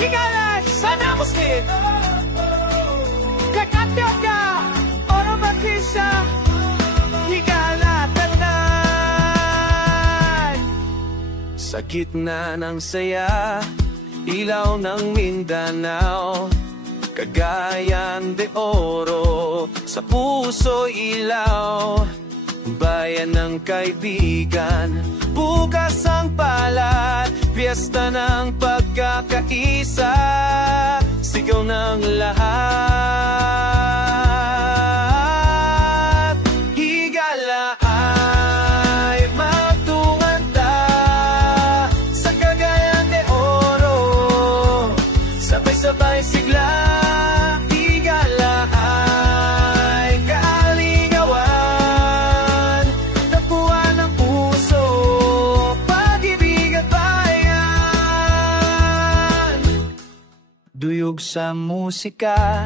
Higala sana muslim Kakatyoka Oro makisa Higala tanan Sa gitna ng saya Ilaw ng Mindanao Cagayan de Oro Sa puso ilaw Bayan ng kaibigan Bukas ang palad Fiesta ng pagkakaisa Sigaw ng lahat Higala ay magtunganta Sa Cagayan de Oro Sabay-sabay sigla Duyog sa musika,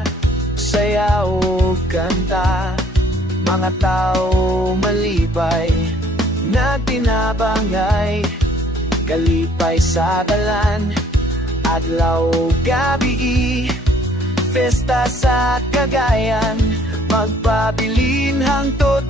sayaw o kanta Mga tao malibay, nagtinabangay Kalipay sa dalan, adlaw o gabi Festa sa Cagayan, magpabilin hangtod